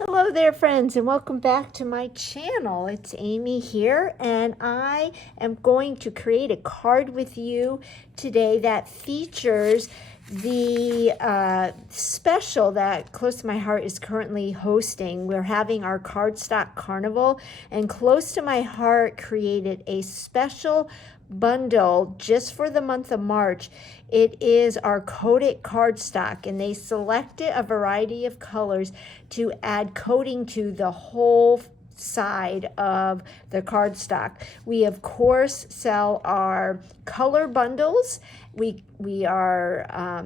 Hello there, friends, and welcome back to my channel. It's Amy here, and I am going to create a card with you today that features the special that Close to My Heart is currently hosting. We're having our Cardstock Carnival, and Close to My Heart created a special bundle just for the month of March. It is our coated cardstock, and they selected a variety of colors to add coating to the whole side of the cardstock. We of course sell our color bundles. We are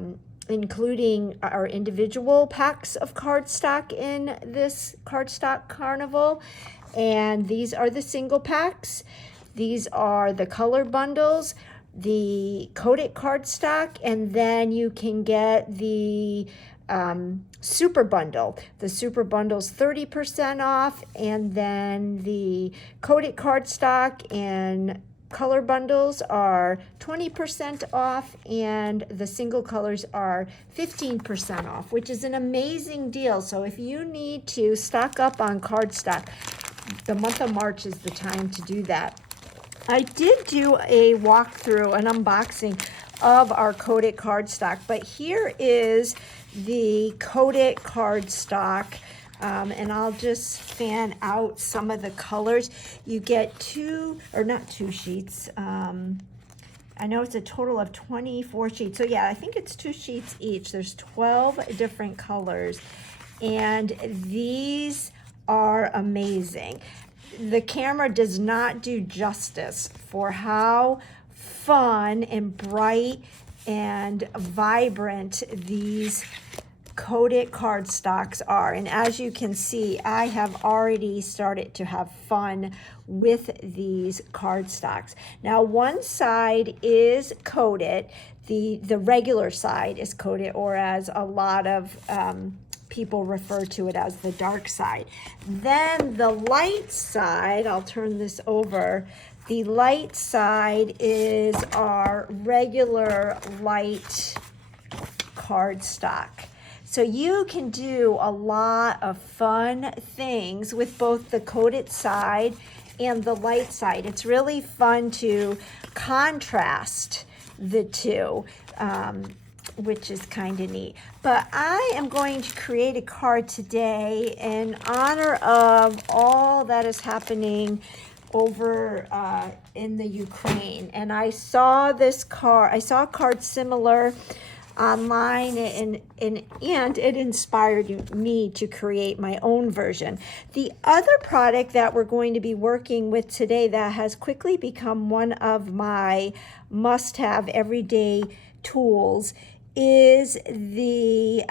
including our individual packs of cardstock in this Cardstock Carnival, and these are the single packs. These are the color bundles, the coated cardstock, and then you can get the super bundle. The super bundle's 30% off, and then the coated cardstock and color bundles are 20% off, and the single colors are 15% off, which is an amazing deal. So if you need to stock up on cardstock, the month of March is the time to do that. I did do a walkthrough, an unboxing of our coated cardstock, but here is the coated cardstock, and I'll just fan out some of the colors. You get not two sheets. I know it's a total of 24 sheets. So yeah, I think it's 2 sheets each. There's 12 different colors, and these are amazing. The camera does not do justice for how fun and bright and vibrant these coated cardstocks are. And as you can see, I have already started to have fun with these cardstocks. Now, one side is coated, the regular side is coated, or as a lot of people refer to it as the dark side. Then the light side, I'll turn this over. The light side is our regular light cardstock. So you can do a lot of fun things with both the coated side and the light side. It's really fun to contrast the two, which is kind of neat. But I am going to create a card today in honor of all that is happening over in the Ukraine. And I saw this card, I saw a card similar online, and it inspired me to create my own version. The other product that we're going to be working with today that has quickly become one of my must-have everyday tools is the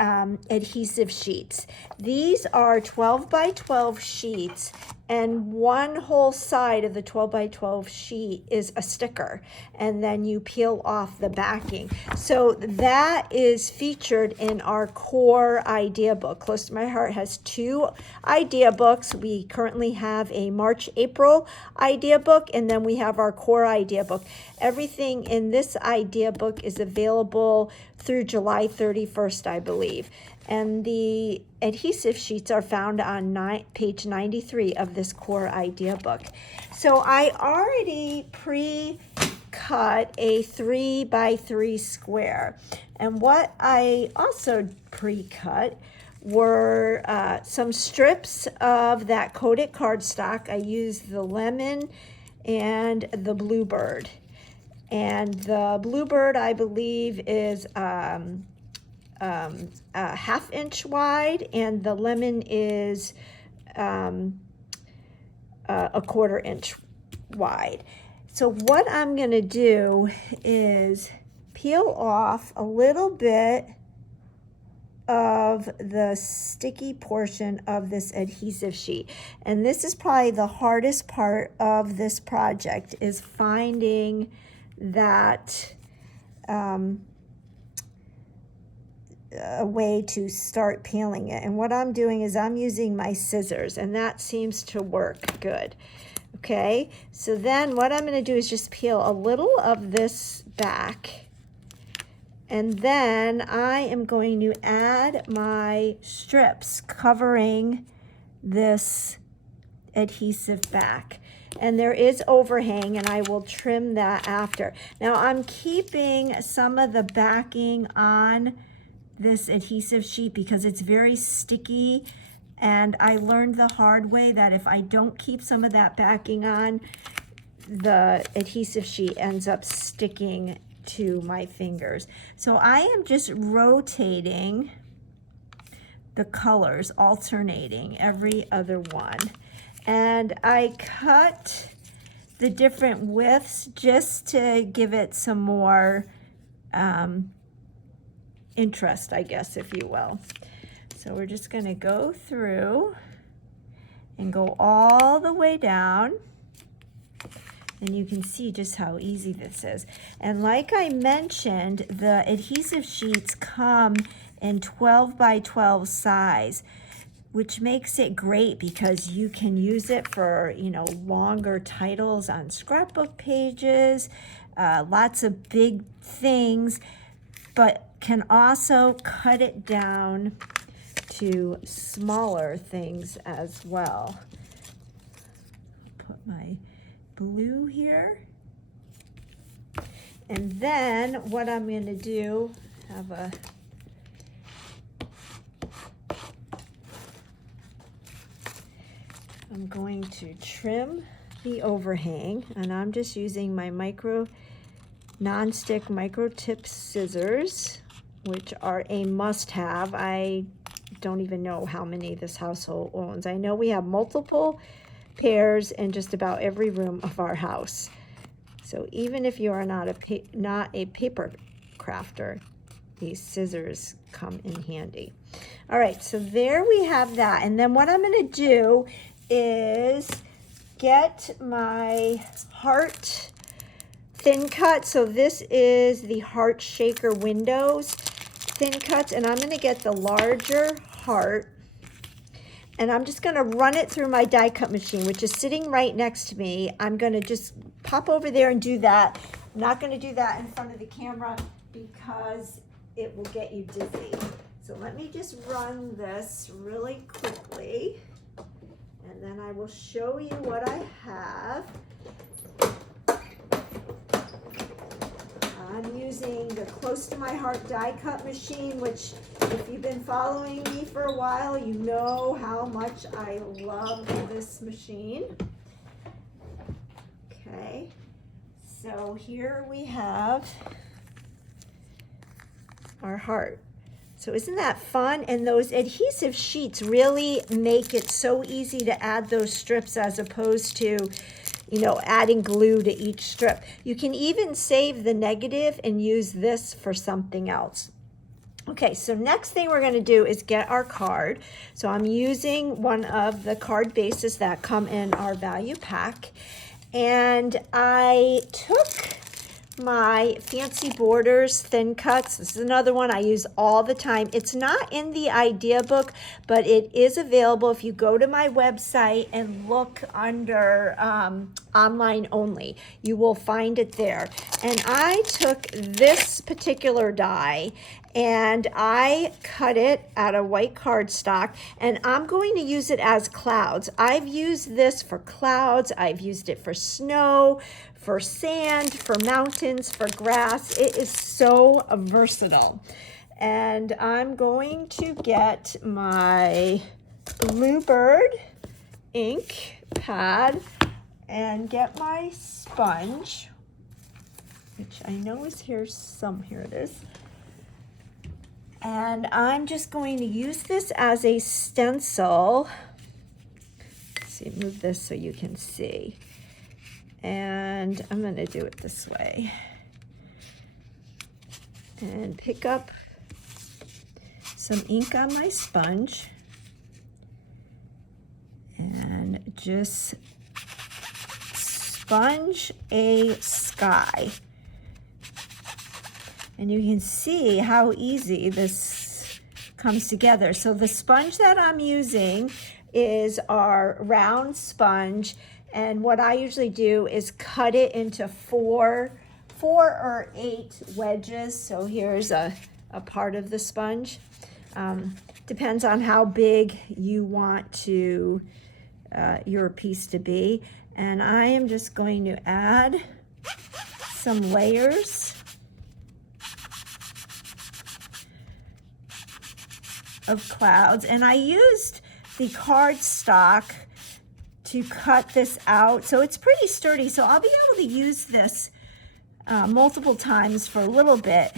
adhesive sheets. These are 12 by 12 sheets, and one whole side of the 12 by 12 sheet is a sticker, and then you peel off the backing. So that is featured in our core idea book. Close to My Heart has 2 idea books. We currently have a March-April idea book, and then we have our core idea book. Everything in this idea book is available through July 31st, I believe. And the adhesive sheets are found on page 93 of this core idea book. So I already pre-cut a 3 by 3 square. And what I also pre-cut were some strips of that coated cardstock. I used the lemon and the bluebird. And the bluebird, I believe, is a 1/2 inch wide, and the lemon is a 1/4 inch wide. So what I'm going to do is peel off a little bit of the sticky portion of this adhesive sheet. And this is probably the hardest part of this project, is finding that a way to start peeling it. And what I'm doing is I'm using my scissors, and that seems to work good. Okay, so then what I'm going to do is just peel a little of this back, and then I am going to add my strips covering this adhesive back. And there is overhang, and I will trim that after. Now I'm keeping some of the backing on this adhesive sheet because it's very sticky, and I learned the hard way that if I don't keep some of that backing on, the adhesive sheet ends up sticking to my fingers. So I am just rotating the colors, alternating every other one. And I cut the different widths just to give it some more interest, I guess, if you will. So we're just going to go through and go all the way down. And you can see just how easy this is. And like I mentioned, the adhesive sheets come in 12 by 12 size, which makes it great because you can use it for, you know, longer titles on scrapbook pages, lots of big things, but can also cut it down to smaller things as well. Put my blue here. And then what I'm going to do, I'm going to trim the overhang, and I'm just using my non-stick micro tip scissors, which are a must-have. I don't even know how many this household owns. I know we have multiple pairs in just about every room of our house. So even if you are not a paper crafter, these scissors come in handy. All right, so there we have that. And then what I'm going to do is get my heart thin cut. So this is the Heart Shaker Windows thin cuts, and I'm going to get the larger heart, and I'm just going to run it through my die cut machine, which is sitting right next to me. I'm going to just pop over there and do that. I'm not going to do that in front of the camera because it will get you dizzy. So let me just run this really quickly, and then I will show you what I have. I'm using the Close to My Heart die cut machine, which if you've been following me for a while, you know how much I love this machine. Okay, so here we have our heart. So isn't that fun? And those adhesive sheets really make it so easy to add those strips as opposed to, you know, adding glue to each strip. You can even save the negative and use this for something else. Okay, so next thing we're going to do is get our card. So I'm using one of the card bases that come in our value pack. And I took my Fancy Borders thin cuts. This is another one I use all the time. It's not in the idea book, but it is available if you go to my website and look under online only. You will find it there. And I took this particular die and I cut it out of white cardstock, and I'm going to use it as clouds. I've used this for clouds, I've used it for snow, for sand, for mountains, for grass. It is so versatile. And I'm going to get my Bluebird ink pad and get my sponge, which I know is here it is. And I'm just going to use this as a stencil. Let's see, move this so you can see. And I'm going to do it this way. And pick up some ink on my sponge. And just sponge a sky. And you can see how easy this comes together. So the sponge that I'm using is our round sponge. And what I usually do is cut it into four or eight wedges. So here's a part of the sponge. Depends on how big you want to your piece to be. And I am just going to add some layers of clouds. And I used the cardstock to cut this out, so it's pretty sturdy. So I'll be able to use this multiple times for a little bit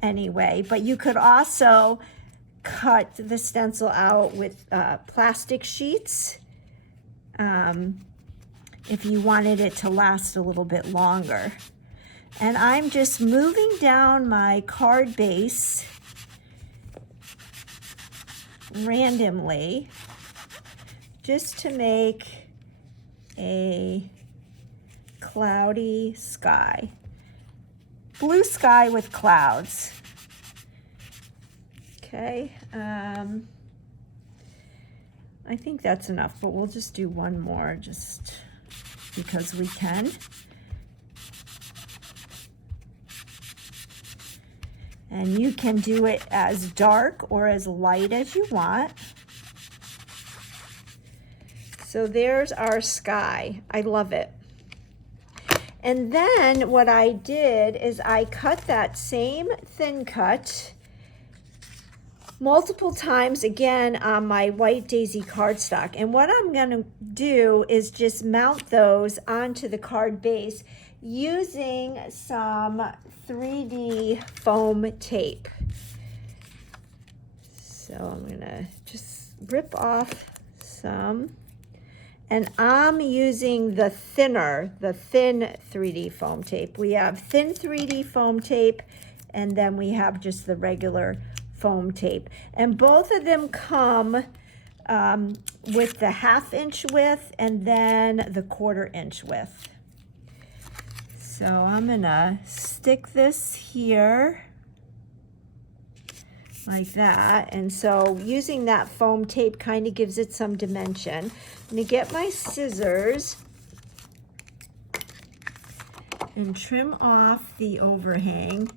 anyway. But you could also cut the stencil out with plastic sheets if you wanted it to last a little bit longer. And I'm just moving down my card base randomly just to make a cloudy sky. Blue sky with clouds. Okay, I think that's enough, but we'll just do one more just because we can. And you can do it as dark or as light as you want. So there's our sky. I love it. And then what I did is I cut that same thin cut multiple times again on my white daisy cardstock. And what I'm going to do is just mount those onto the card base using some 3D foam tape. So I'm going to just rip off some. And I'm using the thin 3D foam tape. We have thin 3D foam tape, and then we have just the regular foam tape. And both of them come with the 1/2 inch width and then the 1/4 inch width. So I'm gonna stick this here like that. And so using that foam tape kind of gives it some dimension. I'm gonna get my scissors and trim off the overhang.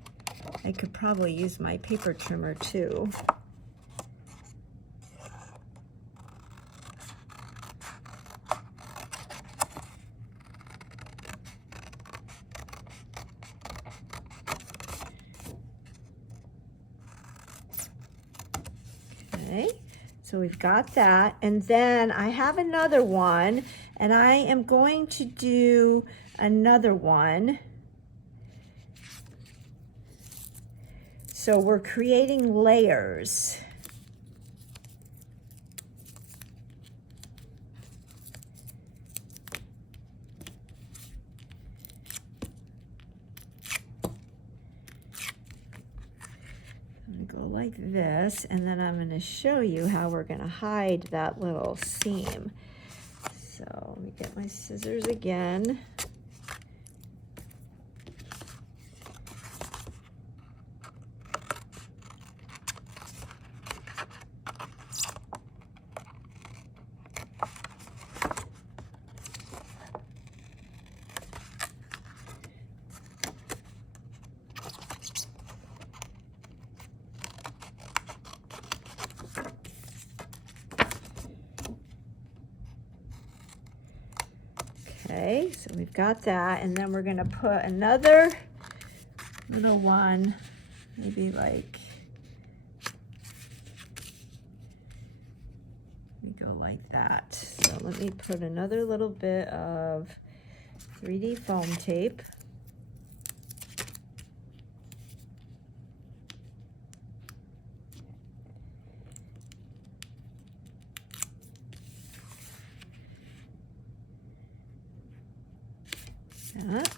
I could probably use my paper trimmer too. Okay, so we've got that. And then I have another one, and I am going to do another one. So we're creating layers. I'm gonna go like this, and then I'm gonna show you how we're gonna hide that little seam. So let me get my scissors again. Okay, so we've got that, and then we're gonna put another little one, maybe like, let me go like that. So let me put another little bit of 3D foam tape. That.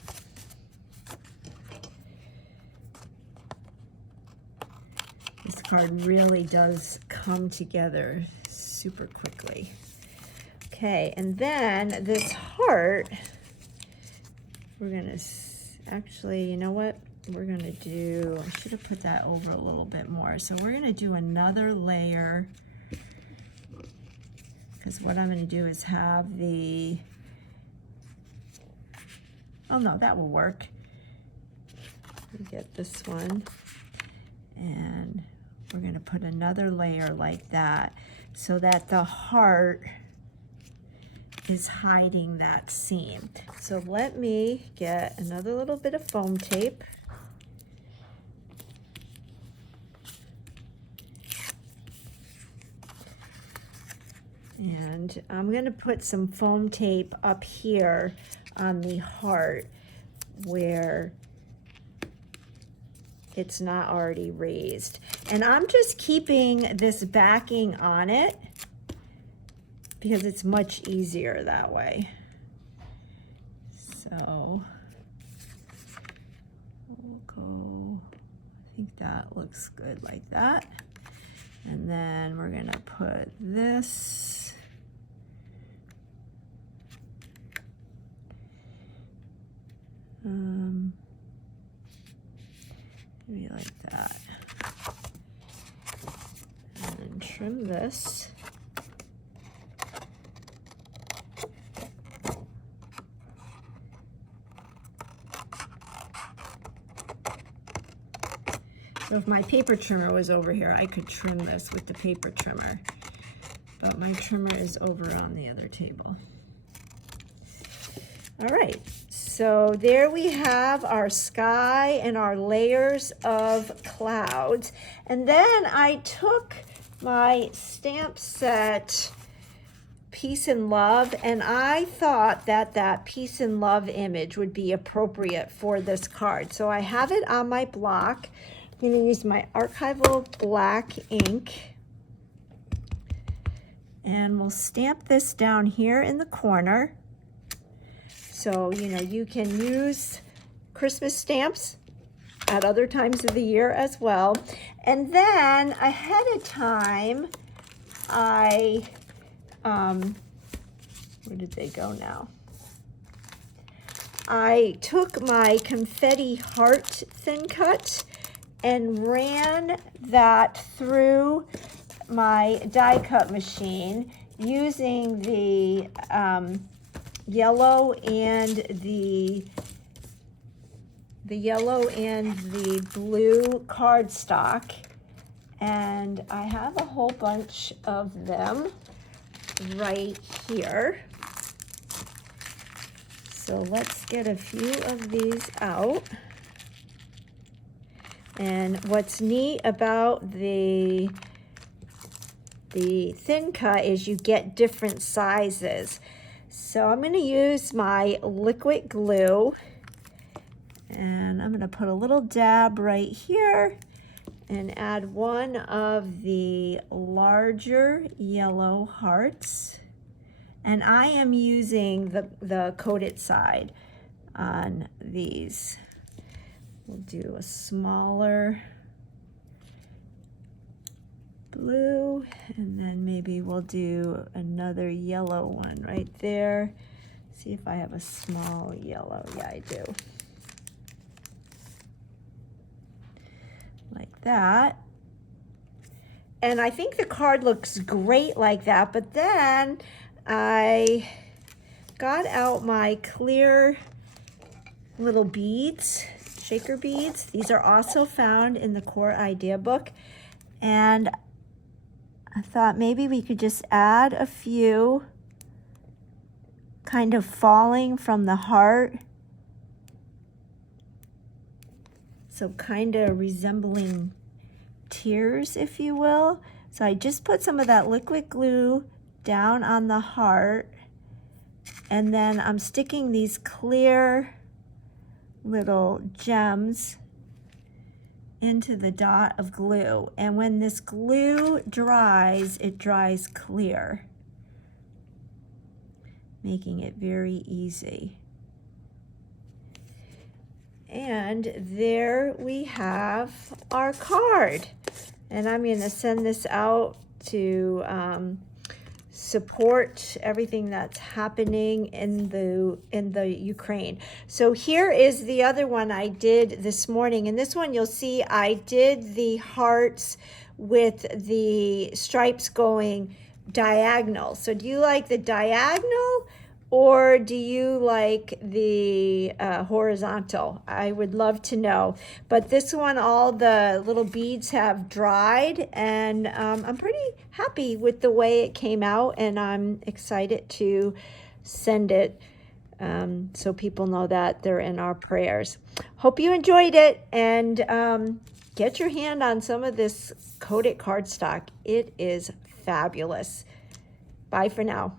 This card really does come together super quickly. Okay, and then this heart, we're gonna actually, you know what? We're gonna do, I should have put that over a little bit more. So we're gonna do another layer, because what I'm gonna do is have the, oh no, that will work. Let me get this one, and we're going to put another layer like that so that the heart is hiding that seam. So let me get another little bit of foam tape. And I'm going to put some foam tape up here on the heart where it's not already raised. And I'm just keeping this backing on it because it's much easier that way. So we'll go, I think that looks good like that. And then we're gonna put this maybe like that. And then trim this. So if my paper trimmer was over here, I could trim this with the paper trimmer, but my trimmer is over on the other table. All right, so there we have our sky and our layers of clouds. And then I took my stamp set Peace and Love, and I thought that that Peace and Love image would be appropriate for this card. So I have it on my block. I'm going to use my archival black ink, and we'll stamp this down here in the corner. So, you know, you can use Christmas stamps at other times of the year as well. And then ahead of time, where did they go now? I took my Confetti heart thin cut and ran that through my die cut machine using the yellow and the blue cardstock, and I have a whole bunch of them right here. So let's get a few of these out. And what's neat about the thin cut is you get different sizes. So I'm going to use my liquid glue, and I'm going to put a little dab right here and add one of the larger yellow hearts. And I am using the coated side on these. We'll do a smaller blue, and then maybe we'll do another yellow one right there. See if I have a small yellow. Yeah, I do. Like that. And I think the card looks great like that, but then I got out my clear little beads, shaker beads. These are also found in the core idea book, and I thought maybe we could just add a few kind of falling from the heart, so kind of resembling tears, if you will. So I just put some of that liquid glue down on the heart, and then I'm sticking these clear little gems into the dot of glue. And when this glue dries, it dries clear, making it very easy. And there we have our card. And I'm going to send this out to support everything that's happening in the Ukraine. So here is the other one I did this morning, and this one you'll see I did the hearts with the stripes going diagonal. So do you like the diagonal or do you like the horizontal? I would love to know. But this one, all the little beads have dried, and I'm pretty happy with the way it came out, and I'm excited to send it so people know that they're in our prayers. Hope you enjoyed it, and get your hand on some of this coated cardstock. It is fabulous. Bye for now.